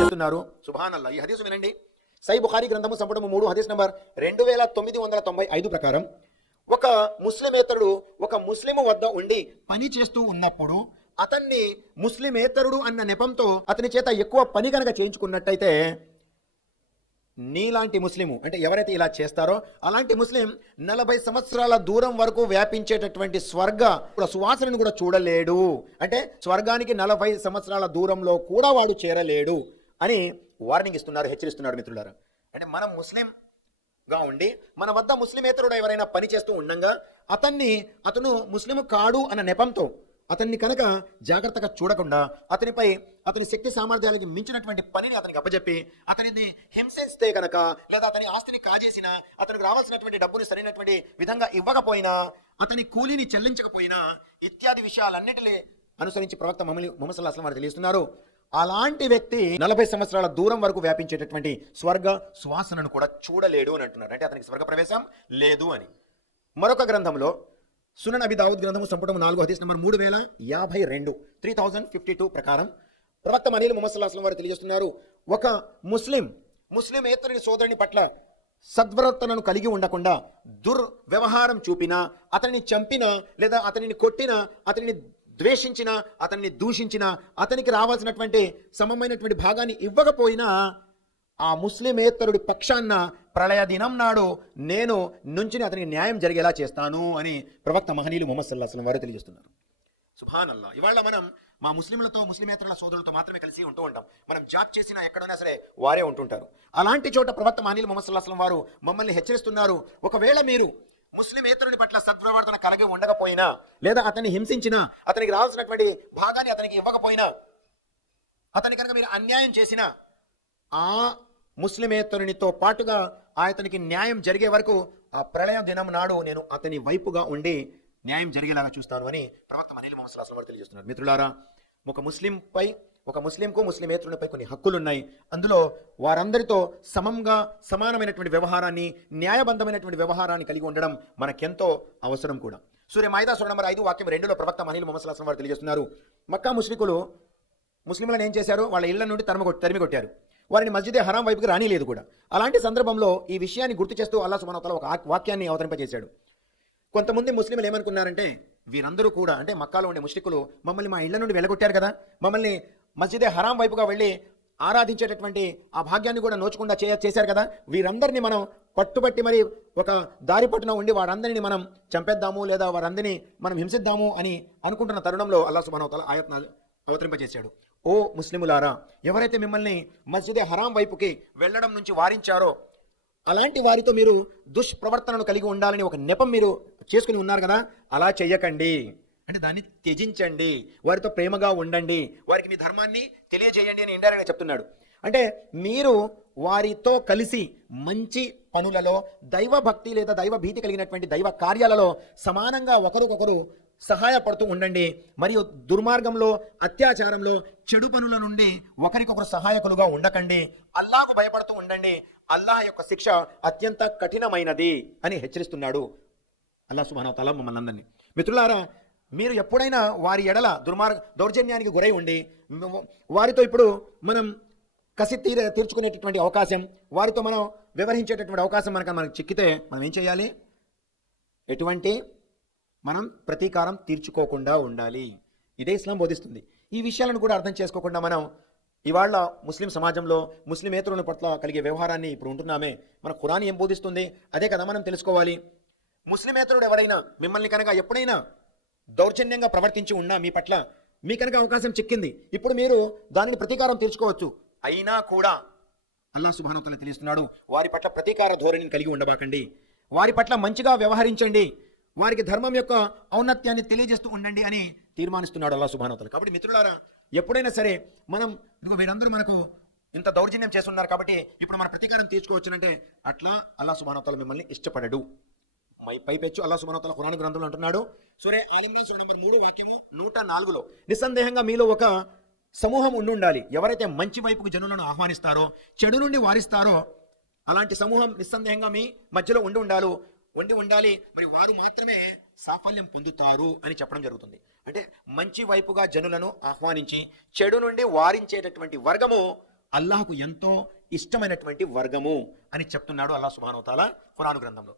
చెప్తున్నారు. సుభానల్లా ఈ హదీసు వినండి. సై బుఖారీ గ్రంథము సంపటము మూడు హదీస్ నంబర్ రెండు వేల తొమ్మిది వందల తొంభై ఐదు ప్రకారం ఒక ముస్లిమేతరుడు ఒక ముస్లిము వద్ద ఉండి పని చేస్తూ ఉన్నప్పుడు అతన్ని ముస్లిమేతరుడు అన్న నెపంతో అతని చేత ఎక్కువ పని కనుక చేయించుకున్నట్టయితే నీలాంటి ముస్లిము అంటే ఎవరైతే ఇలా చేస్తారో అలాంటి ముస్లిం నలభై సంవత్సరాల దూరం వరకు వ్యాపించేటటువంటి స్వర్గ సువాసనను కూడా చూడలేడు. అంటే స్వర్గానికి నలభై సంవత్సరాల దూరంలో కూడా వాడు చేరలేడు అని వార్నింగ్ ఇస్తున్నారు హెచ్చరిస్తున్నారు మిత్రులారా. అంటే మనం ముస్లింగా ఉండి మన వద్ద ముస్లిమేతరుడు ఎవరైనా పని చేస్తూ ఉండంగా అతన్ని అతను ముస్లిము కాడు అన్న నెపంతో అతన్ని కనుక జాగ్రత్తగా చూడకుండా అతనిపై అతని శక్తి సామర్థ్యాలకి మించినటువంటి పనిని అతనికి అప్పచెప్పి అతనిని హింసిస్తే కనుక లేదా అతని ఆస్తిని కాజేసిన అతనికి రావాల్సినటువంటి డబ్బుని సరైనటువంటి విధంగా ఇవ్వకపోయినా అతని కూలీని చెల్లించకపోయినా ఇత్యాది విషయాలన్నిటిని అనుసరించి ప్రవక్త మమ్మల్ని ముహమ్మద్ అసలు వారు తెలియస్తున్నారు అలాంటి వ్యక్తి నలభై సంవత్సరాల దూరం వరకు వ్యాపించేటటువంటి స్వర్గ సువాసనను కూడా చూడలేడు అని అంటున్నారు. అంటే అతనికి స్వర్గ ప్రవేశం లేదు అని. మరొక గ్రంథంలో సునన్ అబి దావుద్ గ్రంథము సంపుటం నాలుగో హదీస్ నెంబర్ మూడు వేల యాభై రెండు. త్రీ థౌజండ్ ఫిఫ్టీ టూ ప్రకారం ప్రవక్త మనీలు ముహమ్మద్ అస్లం వారు తెలియజేస్తున్నారు ఒక ముస్లిం ముస్లిం ఏతరుని సోదరుని పట్ల సద్వర్తనను కలిగి ఉండకుండా దుర్వ్యవహారం చూపినా అతనిని చంపినా లేదా అతనిని కొట్టినా అతనిని ద్వేషించిన అతన్ని దూషించిన అతనికి రావాల్సినటువంటి సమమైనటువంటి భాగాన్ని ఇవ్వకపోయినా ఆ ముస్లిమేతరుడి పక్షాన్న ప్రళయ దినం నాడు నేను నుంచి అతనికి న్యాయం జరిగేలా చేస్తాను అని ప్రవక్త మహనీయులు ముహమ్మద్ అసలం వారు తెలియజేస్తున్నారు. సుభాన్ అల్లా ఇవాళ మనం మా ముస్లింలతో ముస్లిమేతరుల సోదరులతో మాత్రమే కలిసి ఉంటూ ఉంటాం. మనం జాబ్ చేసినా ఎక్కడైనా సరే వారే ఉంటుంటారు. అలాంటి చోట ప్రవక్త మహనీయులు ముహమ్మద్ అసలం వారు మమ్మల్ని హెచ్చరిస్తున్నారు. ఒకవేళ మీరు ముస్లిమేతరుని పట్ల సద్ప్రవర్తన కలిగి ఉండకపోయినా లేదా అతన్ని హింసించినా అతనికి రావాల్సినటువంటి భాగాన్ని అతనికి ఇవ్వకపోయినా అతని కనుక మీరు అన్యాయం చేసినా ఆ ముస్లిమేతరునితో పాటుగా అతనికి న్యాయం జరిగే వరకు ఆ ప్రళయ దినం నాడు నేను అతని వైపుగా ఉండి న్యాయం జరిగేలాగా చూస్తాను అని ప్రవక్త మనీల్ ముహమ్మద్ వారు తెలియజేస్తున్నారు. మిత్రులారా ఒక ముస్లింపై ఒక ముస్లింకు ముస్లిమేతరునిపై కొన్ని హక్కులు ఉన్నాయి అందులో వారందరితో సమంగా సమానమైనటువంటి వ్యవహారాన్ని న్యాయబద్ధమైనటువంటి వ్యవహారాన్ని కలిగి ఉండడం మనకెంతో అవసరం కూడా. సూర్య మాయిదా సూర్య నంబర్ ఐదు వాక్యం రెండులో ప్రవక్త మనీల్ ముహమ్మద్ వారు తెలియజేస్తున్నారు. మక్కా ముస్లికులు ముస్లింలను ఏం చేశారు? వాళ్ళ ఇళ్ళ నుండి తరిమి తరిమి కొట్టారు. వారిని మస్జిదే హరాం వైపుకి రానిలేదు కూడా. అలాంటి సందర్భంలో ఈ విషయాన్ని గుర్తు చేస్తూ అల్లా సుమనోతల ఒక వాక్యాన్ని అవతరింపజేశాడు కొంతమంది ముస్లింలు ఏమనుకున్నారంటే వీరందరూ కూడా అంటే మక్కాలో ఉండే ముష్టికులు మమ్మల్ని మా ఇళ్ళ నుండి వెళ్ళగొట్టారు కదా మమ్మల్ని మస్జిదే హరాం వైపుగా వెళ్ళి ఆరాధించేటటువంటి ఆ భాగ్యాన్ని కూడా నోచకుండా చేయ చేశారు కదా వీరందరినీ మనం పట్టుబట్టి మరి ఒక దారి పట్టున ఉండి వారందరినీ మనం చంపేద్దాము లేదా వారందరినీ మనం హింసిద్దాము అని అనుకుంటున్న తరుణంలో అల్లా సుబానవతల ఆయత్ అవతరింపజేశాడు. ఓ ముస్లిములారా ఎవరైతే మిమ్మల్ని మస్జిదే హరాం వైపుకి వెళ్ళడం నుంచి వారించారో అలాంటి వారితో మీరు దుష్ప్రవర్తనను కలిగి ఉండాలని ఒక నెపం మీరు చేసుకుని ఉన్నారు కదా అలా చెయ్యకండి. అంటే దాన్ని త్యజించండి వారితో ప్రేమగా ఉండండి వారికి మీ ధర్మాన్ని తెలియజేయండి అని ఇండైరెక్ట్గా చెప్తున్నాడు. అంటే మీరు వారితో కలిసి మంచి పనులలో దైవ భక్తి లేదా దైవ భీతి కలిగినటువంటి దైవ కార్యాలలో సమానంగా ఒకరికొకరు సహాయపడుతూ ఉండండి. మరియు దుర్మార్గంలో అత్యాచారంలో చెడు పనుల నుండి ఒకరికొకరు సహాయకులుగా ఉండకండి. అల్లాహకు భయపడుతూ ఉండండి. అల్లాహ్ యొక్క శిక్ష అత్యంత కఠినమైనది అని హెచ్చరిస్తున్నాడు అల్లా సుబాన తల మమ్మల్ని అందరినీ. మిత్రులారా మీరు ఎప్పుడైనా వారి ఎడల దుర్మార్గ దౌర్జన్యానికి గురై ఉండి వారితో ఇప్పుడు మనం కసి తీర తీర్చుకునేటటువంటి అవకాశం వారితో మనం వ్యవహరించేటటువంటి అవకాశం మనకు మనకు చిక్కితే మనం ఏం చేయాలి? ఎటువంటి మనం ప్రతీకారం తీర్చుకోకుండా ఉండాలి. ఇదే ఇస్లాం బోధిస్తుంది. ఈ విషయాలను కూడా అర్థం చేసుకోకుండా మనం ఇవాళ ముస్లిం సమాజంలో ముస్లిమేతరుల పట్ల కలిగే వ్యవహారాన్ని ఇప్పుడు ఉంటున్నామే. మన ఖురాన్ ఏం బోధిస్తుంది? అదే కదా మనం తెలుసుకోవాలి. ముస్లిమేతరుడు ఎవరైనా మిమ్మల్ని కనుక ఎప్పుడైనా దౌర్జన్యంగా ప్రవర్తించి ఉన్నా మీ పట్ల మీ కనుక అవకాశం చిక్కింది. ఇప్పుడు మీరు దానిని ప్రతీకారం తీర్చుకోవచ్చు. అయినా కూడా అల్లా సుభానోతలు తెలుస్తున్నాడు వారి పట్ల ప్రతీకార ధోరణిని కలిగి ఉండబాకండి. వారి పట్ల మంచిగా వ్యవహరించండి. వారికి ధర్మం యొక్క ఔన్నత్యాన్ని తెలియజేస్తూ ఉండండి అని తీర్మానిస్తున్నాడు అల్లా సుభానోతల కాబట్టి మిత్రులారా ఎప్పుడైనా సరే మనం ఇదిగో వీరందరూ మనకు ఇంత దౌర్జన్యం చేస్తున్నారు కాబట్టి ఇప్పుడు మన ప్రతీకారం తీర్చుకోవచ్చునంటే అట్లా అల్లా సుభానోతలు మిమ్మల్ని ఇష్టపడడు. మై పైపెచ్చు అల్లా సుభానోతల ఖురాన్ గ్రంథంలో అంటున్నాడు. సూరే ఆలిమ్రాన్ సూర్య నంబర్ మూడు వాక్యము నూట నాలుగులో నిస్సందేహంగా మీలో ఒక సమూహం ఉండి ఉండాలి ఎవరైతే మంచి వైపుకు జనులను ఆహ్వానిస్తారో చెడు నుండి వారిస్తారో అలాంటి సమూహం నిస్సందేహంగా మీ మధ్యలో ఉండి ఉండాలి వండి ఉండాలి. మరి వారు మాత్రమే సాఫల్యం పొందుతారు అని చెప్పడం జరుగుతుంది. అంటే మంచి వైపుగా జనులను ఆహ్వానించి చెడు నుండి వారించేటటువంటి వర్గము అల్లాహకు ఎంతో ఇష్టమైనటువంటి వర్గము అని చెప్తున్నాడు అల్లాహ్ సుభానోతాల తాలా ఖురాను గ్రంథంలో.